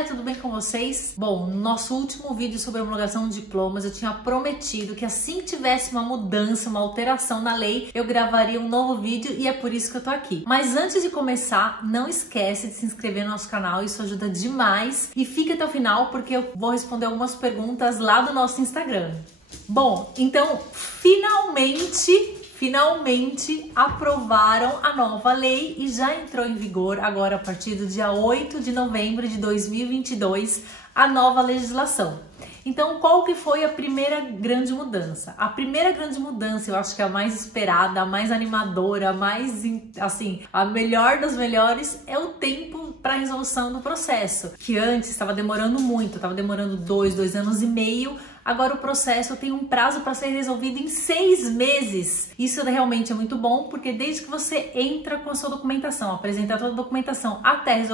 galera, tudo bem com vocês? Bom, no nosso último vídeo sobre homologação de diplomas, eu tinha prometido que assim que tivesse uma mudança, uma alteração na lei, eu gravaria um novo vídeo e é por isso que eu tô aqui. Mas antes de começar, não esquece de se inscrever no nosso canal, isso ajuda demais. E fica até o final porque eu vou responder algumas perguntas lá do nosso Instagram. Bom, então, finalmente aprovaram a nova lei e já entrou em vigor agora a partir do dia 8 de novembro de 2022 a nova legislação. Então, qual que foi a primeira grande mudança? A primeira grande mudança, eu acho que é a mais esperada, a mais animadora, a mais, assim, a melhor das melhores, é o tempo para resolução do processo, que antes estava demorando muito, estava demorando 2 anos e meio. Agora o processo tem um prazo para ser resolvido em 6 meses. Isso realmente é muito bom, porque desde que você entra com a sua documentação, apresenta toda a documentação até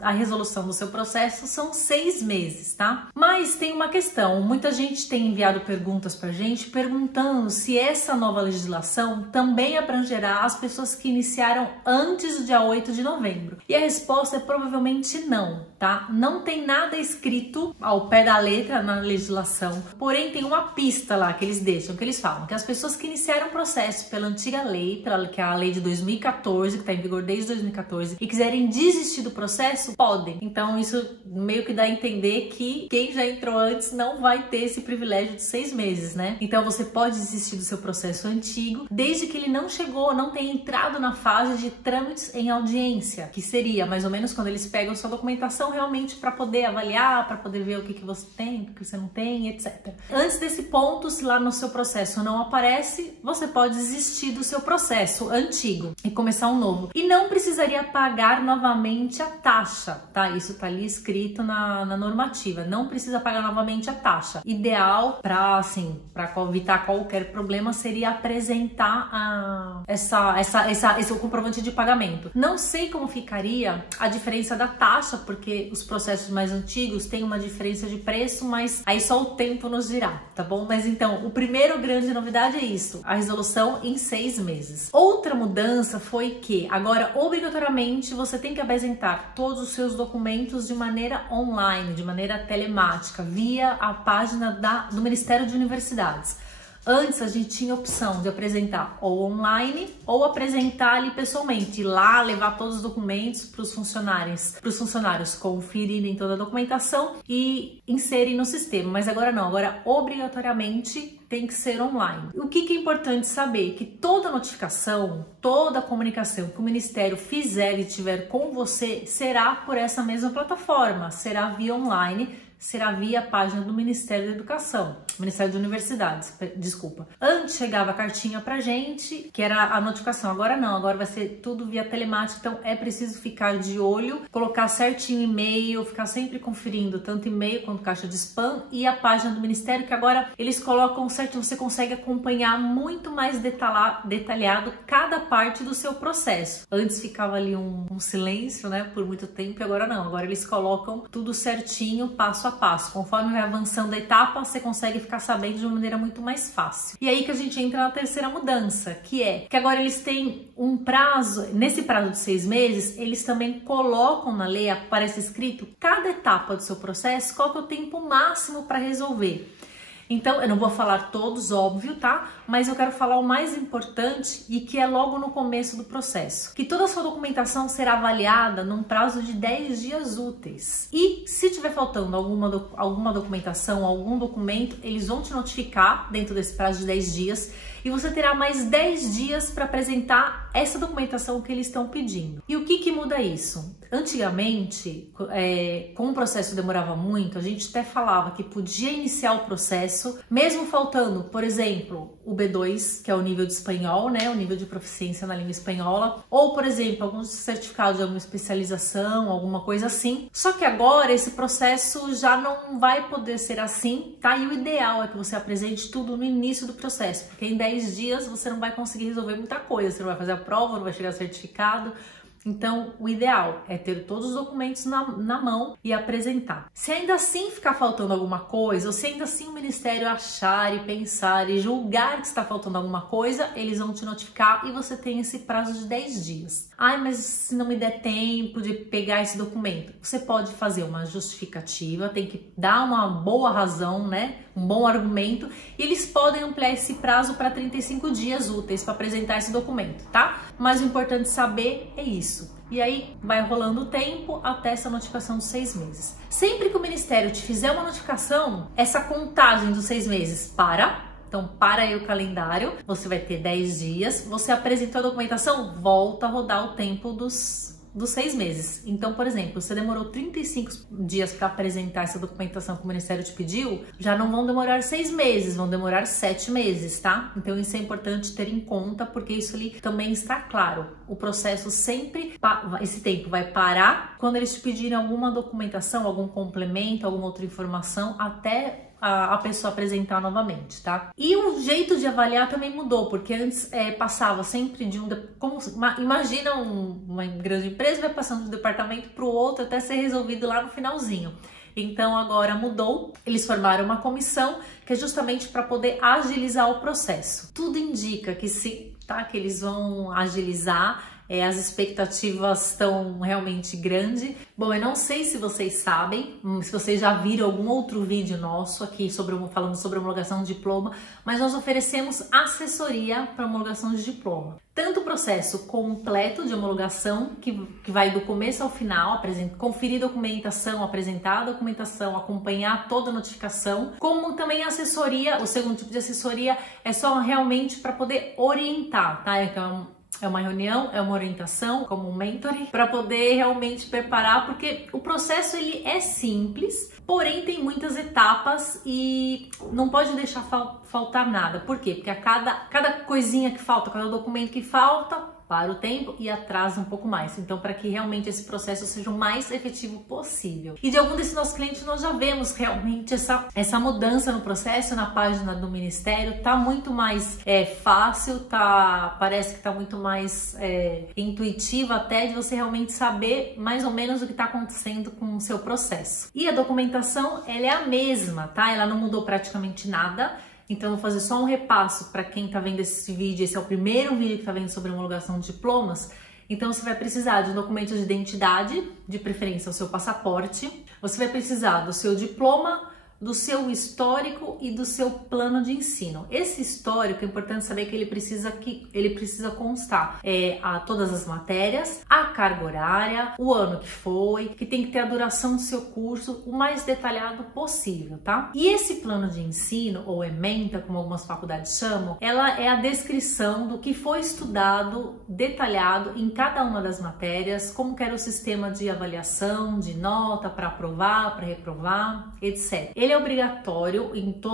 a resolução do seu processo, são 6 meses, tá? Mas tem uma questão, muita gente tem enviado perguntas pra gente perguntando se essa nova legislação também abrangerá as pessoas que iniciaram antes do dia 8 de novembro. E a resposta é provavelmente não, tá? Não tem nada escrito ao pé da letra na legislação. Porém, tem uma pista lá que eles deixam, que eles falam que as pessoas que iniciaram o processo pela antiga lei, que é a lei de 2014, que está em vigor desde 2014, e quiserem desistir do processo, podem. Então, isso meio que dá a entender que quem já entrou antes não vai ter esse privilégio de 6 meses, né? Então, você pode desistir do seu processo antigo, desde que ele não tenha entrado na fase de trâmites em audiência, que seria mais ou menos quando eles pegam sua documentação realmente para poder avaliar, para poder ver o que você tem, o que você não tem, etc. Antes desse ponto, se lá no seu processo não aparece, você pode desistir do seu processo antigo e começar um novo. E não precisaria pagar novamente a taxa, tá? Isso tá ali escrito na normativa. Não precisa pagar novamente a taxa. Ideal para evitar qualquer problema seria apresentar esse comprovante de pagamento. Não sei como ficaria a diferença da taxa, porque os processos mais antigos têm uma diferença de preço, mas aí só o tempo nos dirá, tá bom? Mas então, o primeiro grande novidade é isso, a resolução em 6 meses. Outra mudança foi que agora, obrigatoriamente, você tem que apresentar todos os seus documentos de maneira online, de maneira telemática, via a página do Ministério de Universidades. Antes a gente tinha a opção de apresentar ou online ou apresentar ali pessoalmente, ir lá levar todos os documentos para os funcionários conferirem toda a documentação e inserem no sistema. Mas agora não, agora obrigatoriamente tem que ser online. O que é importante saber? Que toda notificação, toda comunicação que o Ministério fizer e tiver com você será por essa mesma plataforma, será via online, será via a página do Ministério da Educação, Ministério de Universidades, desculpa. Antes chegava a cartinha pra gente, que era a notificação, agora não, agora vai ser tudo via telemática, então é preciso ficar de olho, colocar certinho e-mail, ficar sempre conferindo tanto e-mail quanto caixa de spam e a página do Ministério, que agora eles colocam certinho, você consegue acompanhar muito mais detalhado cada parte do seu processo. Antes ficava ali um silêncio, né, por muito tempo, e agora não, agora eles colocam tudo certinho, passo a passo. Conforme vai avançando a etapa, você consegue ficar sabendo de uma maneira muito mais fácil. E aí que a gente entra na terceira mudança, que é que agora eles têm um prazo, nesse prazo de 6 meses, eles também colocam na lei, aparece escrito, cada etapa do seu processo, qual que é o tempo máximo para resolver. Então, eu não vou falar todos, óbvio, tá? Mas eu quero falar o mais importante e que é logo no começo do processo. Que toda a sua documentação será avaliada num prazo de 10 dias úteis. E se tiver faltando alguma documentação, algum documento, eles vão te notificar dentro desse prazo de 10 dias e você terá mais 10 dias para apresentar essa documentação que eles estão pedindo. E o que muda isso? Antigamente, como o processo demorava muito, a gente até falava que podia iniciar o processo, mesmo faltando, por exemplo, o B2, que é o nível de espanhol, né, o nível de proficiência na língua espanhola, ou, por exemplo, alguns certificados de alguma especialização, alguma coisa assim. Só que agora esse processo já não vai poder ser assim, tá? E o ideal é que você apresente tudo no início do processo, porque em 10 dias você não vai conseguir resolver muita coisa, você não vai fazer a prova, não vai chegar certificado. Então, o ideal é ter todos os documentos na mão e apresentar. Se ainda assim ficar faltando alguma coisa, ou se ainda assim o Ministério achar e pensar e julgar que está faltando alguma coisa, eles vão te notificar e você tem esse prazo de 10 dias. Ai, mas se não me der tempo de pegar esse documento, você pode fazer uma justificativa, tem que dar uma boa razão, né? Um bom argumento, e eles podem ampliar esse prazo para 35 dias úteis para apresentar esse documento, tá? Mas o importante saber é isso. E aí vai rolando o tempo até essa notificação dos 6 meses. Sempre que o Ministério te fizer uma notificação, essa contagem dos 6 meses para. Então, para aí o calendário, você vai ter 10 dias, você apresentou a documentação, volta a rodar o tempo dos 6 meses. Então, por exemplo, você demorou 35 dias para apresentar essa documentação que o Ministério te pediu, já não vão demorar 6 meses, vão demorar 7 meses, tá? Então, isso é importante ter em conta, porque isso ali também está claro. O processo sempre, esse tempo vai parar quando eles te pedirem alguma documentação, algum complemento, alguma outra informação, até a pessoa apresentar novamente, tá? E o jeito de avaliar também mudou, porque antes passava sempre de imagina uma grande empresa vai passando de um departamento para o outro até ser resolvido lá no finalzinho. Então agora mudou, eles formaram uma comissão que é justamente para poder agilizar o processo. Tudo indica que sim, tá? Que eles vão agilizar. As expectativas estão realmente grandes. Bom, eu não sei se vocês sabem, se vocês já viram algum outro vídeo nosso aqui falando sobre homologação de diploma, mas nós oferecemos assessoria para homologação de diploma. Tanto o processo completo de homologação, que vai do começo ao final, conferir documentação, apresentar a documentação, acompanhar toda a notificação, como também a assessoria. O segundo tipo de assessoria é só realmente para poder orientar, tá? Então, é uma reunião, é uma orientação, como um mentoring, para poder realmente preparar, porque o processo ele é simples, porém tem muitas etapas e não pode deixar faltar nada. Por quê? Porque a cada coisinha que falta, cada documento que falta, para o tempo e atrasa um pouco mais. Então, para que realmente esse processo seja o mais efetivo possível. E de algum desses nossos clientes, nós já vemos realmente essa mudança no processo, na página do Ministério. Tá muito mais fácil, parece que tá muito mais intuitivo até de você realmente saber mais ou menos o que está acontecendo com o seu processo. E a documentação, ela é a mesma, tá? Ela não mudou praticamente nada. Então, eu vou fazer só um repasso para quem está vendo esse vídeo. Esse é o primeiro vídeo que está vendo sobre homologação de diplomas. Então, você vai precisar de um documento de identidade, de preferência o seu passaporte. Você vai precisar do seu diploma, do seu histórico e do seu plano de ensino. Esse histórico é importante saber que ele precisa constar a todas as matérias, a carga horária, o ano que foi, que tem que ter a duração do seu curso o mais detalhado possível, tá? E esse plano de ensino, ou ementa, como algumas faculdades chamam, ela é a descrição do que foi estudado, detalhado em cada uma das matérias, como que era o sistema de avaliação, de nota, para aprovar, para reprovar, etc. Ele é obrigatório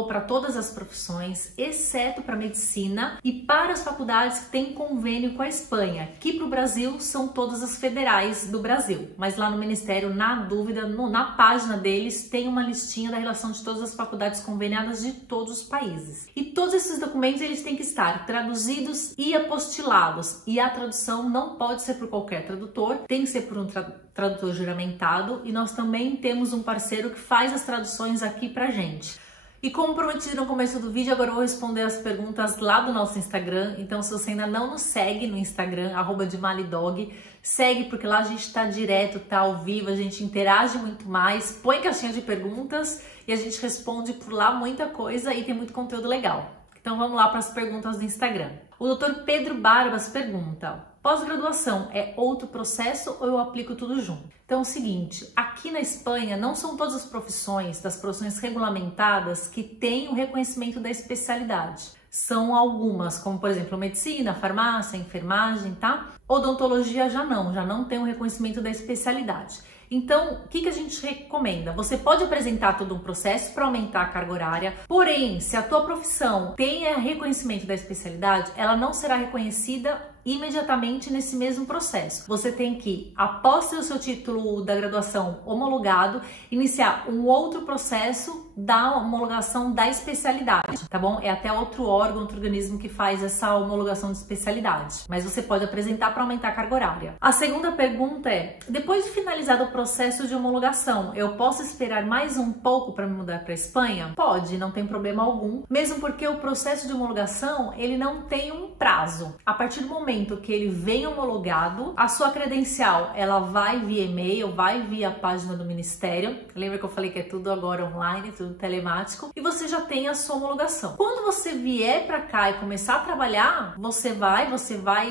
para todas as profissões, exceto para medicina e para as faculdades que têm convênio com a Espanha, que para o Brasil são todas as federais do Brasil. Mas lá no Ministério, na dúvida, na página deles tem uma listinha da relação de todas as faculdades conveniadas de todos os países. E todos esses documentos eles têm que estar traduzidos e apostilados. E a tradução não pode ser por qualquer tradutor, tem que ser por um tradutor juramentado, e nós também temos um parceiro que faz as traduções aqui pra gente. E como prometido no começo do vídeo, agora eu vou responder as perguntas lá do nosso Instagram. Então, se você ainda não nos segue no Instagram, @Dimalidog, segue, porque lá a gente tá direto, tá ao vivo, a gente interage muito mais, põe caixinha de perguntas e a gente responde por lá muita coisa e tem muito conteúdo legal. Então vamos lá para as perguntas do Instagram. O Dr. Pedro Barbas pergunta: pós-graduação é outro processo ou eu aplico tudo junto? Então é o seguinte, aqui na Espanha não são todas as profissões, das profissões regulamentadas, que têm o reconhecimento da especialidade. São algumas, como por exemplo medicina, farmácia, enfermagem, tá? Odontologia já não tem o reconhecimento da especialidade. Então, o que a gente recomenda? Você pode apresentar todo um processo para aumentar a carga horária, porém, se a tua profissão tem reconhecimento da especialidade, ela não será reconhecida imediatamente nesse mesmo processo. Você tem que, após ter o seu título da graduação homologado, iniciar um outro processo da homologação da especialidade, tá bom? É até outro órgão, outro organismo que faz essa homologação de especialidade, mas você pode apresentar para aumentar a carga horária. A segunda pergunta é: depois de finalizado o processo de homologação, eu posso esperar mais um pouco para me mudar para a Espanha? Pode, não tem problema algum, mesmo porque o processo de homologação, ele não tem um prazo. A partir do momento que ele vem homologado, a sua credencial, ela vai via e-mail, vai via a página do Ministério. Lembra que eu falei que é tudo agora online, tudo telemático, e você já tem a sua homologação. Quando você vier para cá e começar a trabalhar, você vai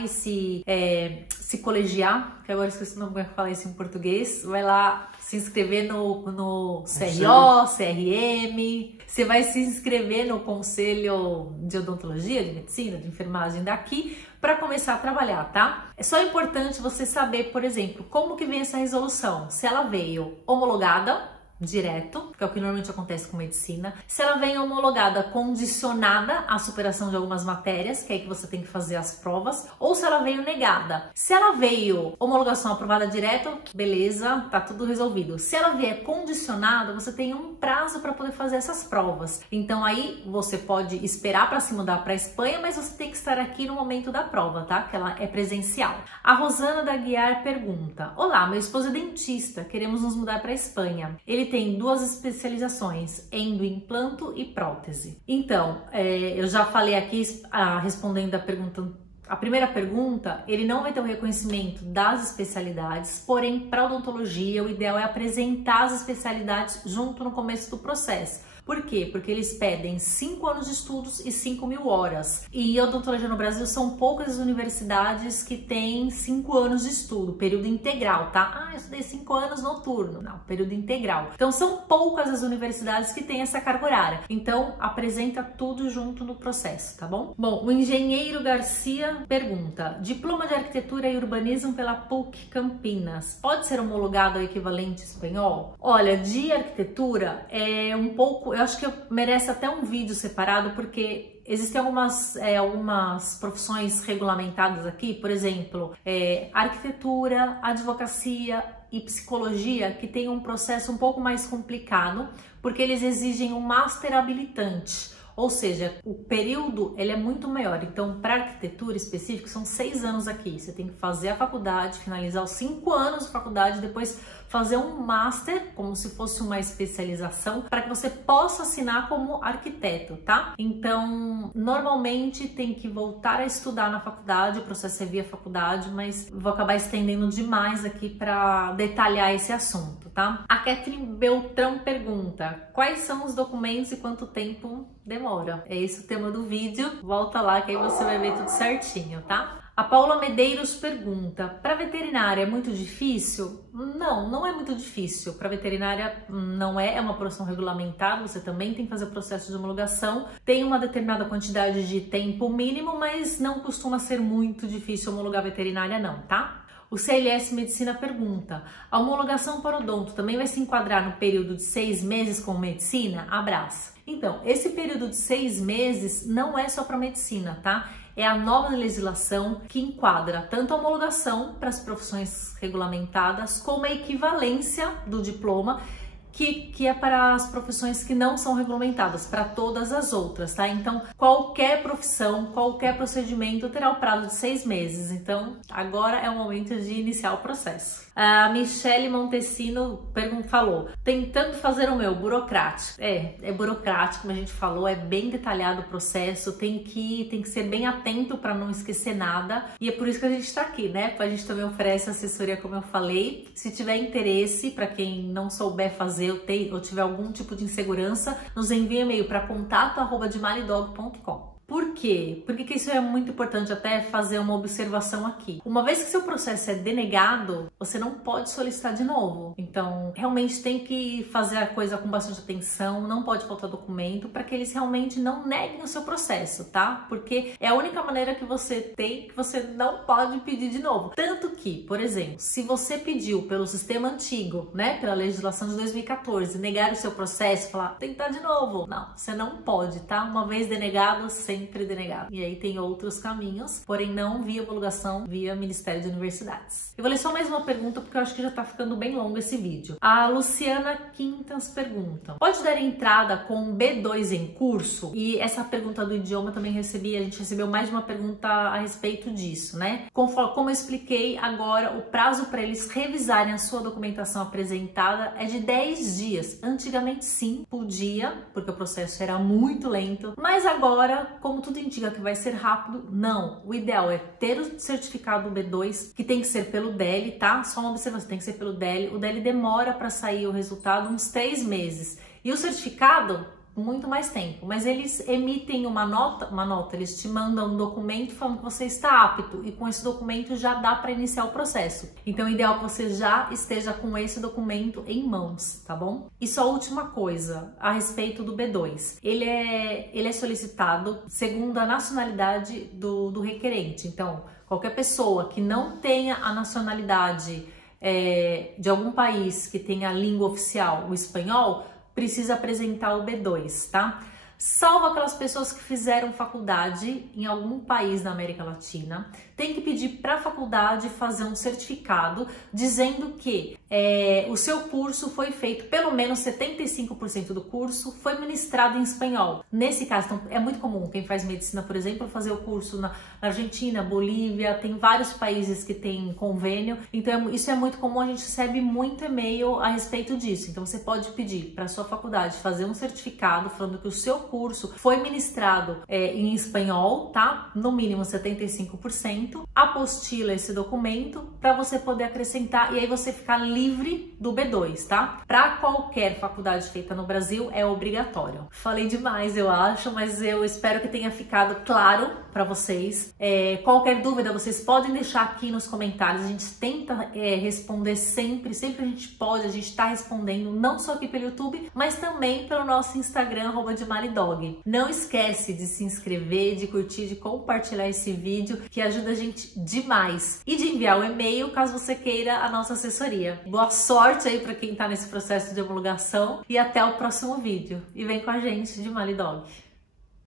se colegiar, que agora eu esqueci o nome, como é que fala isso em português, vai lá se inscrever no CRO, CRM, você vai se inscrever no Conselho de Odontologia, de Medicina, de Enfermagem daqui, para começar a trabalhar, tá? É só importante você saber, por exemplo, como que vem essa resolução, se ela veio homologada, direto, que é o que normalmente acontece com medicina. Se ela vem homologada condicionada à superação de algumas matérias, que é aí que você tem que fazer as provas, ou se ela veio negada. Se ela veio homologação aprovada direto, beleza, tá tudo resolvido. Se ela vier condicionada, você tem um prazo para poder fazer essas provas. Então aí você pode esperar para se mudar para a Espanha, mas você tem que estar aqui no momento da prova, tá? Que ela é presencial. A Rosana da Guiar pergunta: olá, meu esposo é dentista, queremos nos mudar para a Espanha. Ele tem 2 especializações, endoimplanto e prótese. Então, eu já falei aqui, respondendo a primeira pergunta, ele não vai ter o reconhecimento das especialidades, porém, para odontologia, o ideal é apresentar as especialidades junto no começo do processo. Por quê? Porque eles pedem 5 anos de estudos e 5.000 horas. E odontologia no Brasil são poucas as universidades que têm 5 anos de estudo, período integral, tá? Ah, eu estudei 5 anos noturno. Não, período integral. Então são poucas as universidades que têm essa carga horária. Então apresenta tudo junto no processo, tá bom? Bom, o engenheiro Garcia pergunta: diploma de arquitetura e urbanismo pela PUC Campinas pode ser homologado ao equivalente espanhol? Olha, de arquitetura é um pouco, eu acho que merece até um vídeo separado, porque existem algumas profissões regulamentadas aqui, por exemplo, arquitetura, advocacia e psicologia, que tem um processo um pouco mais complicado, porque eles exigem um master habilitante. Ou seja, o período ele é muito maior. Então, para arquitetura específica, são 6 anos aqui. Você tem que fazer a faculdade, finalizar os 5 anos de faculdade, depois fazer um master, como se fosse uma especialização, para que você possa assinar como arquiteto, tá? Então, normalmente tem que voltar a estudar na faculdade, o processo é via faculdade, mas vou acabar estendendo demais aqui para detalhar esse assunto, tá? A Catherine Beltrão pergunta: quais são os documentos e quanto tempo demora? É esse o tema do vídeo, volta lá que aí você vai ver tudo certinho, tá? A Paula Medeiros pergunta: para veterinária é muito difícil? Não, não é muito difícil. Para veterinária não é uma profissão regulamentada, você também tem que fazer o processo de homologação. Tem uma determinada quantidade de tempo mínimo, mas não costuma ser muito difícil homologar veterinária não, tá? O CLS Medicina pergunta: a homologação para odonto também vai se enquadrar no período de 6 meses com medicina? Abraço. Então, esse período de 6 meses não é só para medicina, tá? É a nova legislação que enquadra tanto a homologação para as profissões regulamentadas, como a equivalência do diploma, que é para as profissões que não são regulamentadas, para todas as outras, tá? Então, qualquer profissão, qualquer procedimento terá o prazo de 6 meses. Então, agora é o momento de iniciar o processo. A Michele Montesino falou: tentando fazer o meu, burocrático. É burocrático, como a gente falou, é bem detalhado o processo, tem que ser bem atento para não esquecer nada, e é por isso que a gente está aqui, né? A gente também oferece assessoria, como eu falei. Se tiver interesse, para quem não souber fazer ou tiver algum tipo de insegurança, nos envie e-mail para contato@demalidog.com. Por quê? Por que isso é muito importante? Até fazer uma observação aqui. Uma vez que seu processo é denegado, você não pode solicitar de novo. Então, realmente tem que fazer a coisa com bastante atenção, não pode faltar documento para que eles realmente não neguem o seu processo, tá? Porque é a única maneira que você tem, que você não pode pedir de novo. Tanto que, por exemplo, se você pediu pelo sistema antigo, né, pela legislação de 2014, negar o seu processo, falar, tentar de novo. Não, você não pode, tá? Uma vez denegado, sempre denegado. E aí tem outros caminhos, porém não via homologação, via Ministério de Universidades. Eu vou ler só mais uma pergunta, porque eu acho que já tá ficando bem longo esse vídeo. A Luciana Quintas pergunta: pode dar entrada com B2 em curso? E essa pergunta do idioma também a gente recebeu mais de uma pergunta a respeito disso, né? Como eu expliquei agora, o prazo para eles revisarem a sua documentação apresentada é de 10 dias. Antigamente sim, podia, porque o processo era muito lento, mas agora, como tudo tudo indica que vai ser rápido, não. O ideal é ter o certificado B2, que tem que ser pelo DELI, tá? Só uma observação, tem que ser pelo DELI. O DELI demora para sair o resultado uns 3 meses. E o certificado, muito mais tempo, mas eles emitem uma nota, eles te mandam um documento falando que você está apto e com esse documento já dá para iniciar o processo. Então, o ideal é que você já esteja com esse documento em mãos, tá bom? E só a última coisa a respeito do B2. Ele é solicitado segundo a nacionalidade do requerente. Então, qualquer pessoa que não tenha a nacionalidade de algum país que tenha a língua oficial, o espanhol, precisa apresentar o B2, tá? Salvo aquelas pessoas que fizeram faculdade em algum país da América Latina, tem que pedir para a faculdade fazer um certificado dizendo que o seu curso foi feito, pelo menos 75% do curso foi ministrado em espanhol. Nesse caso, então, é muito comum quem faz medicina, por exemplo, fazer o curso na Argentina, Bolívia, tem vários países que tem convênio, então isso é muito comum, a gente recebe muito e-mail a respeito disso. Então você pode pedir para a sua faculdade fazer um certificado falando que o seu curso foi ministrado em espanhol, tá? No mínimo 75%. Apostila esse documento para você poder acrescentar e aí você ficar livre do B2, tá? Para qualquer faculdade feita no Brasil é obrigatório. Falei demais, eu acho, mas eu espero que tenha ficado claro para vocês. Qualquer dúvida vocês podem deixar aqui nos comentários, a gente tenta responder sempre a gente pode, a gente tá respondendo não só aqui pelo YouTube, mas também pelo nosso Instagram, @DimaliDog. Não esquece de se inscrever, de curtir, de compartilhar esse vídeo, que ajuda a gente demais. E de enviar o e-mail caso você queira a nossa assessoria. Boa sorte aí para quem tá nesse processo de homologação e até o próximo vídeo. E vem com a gente, DimaliDog.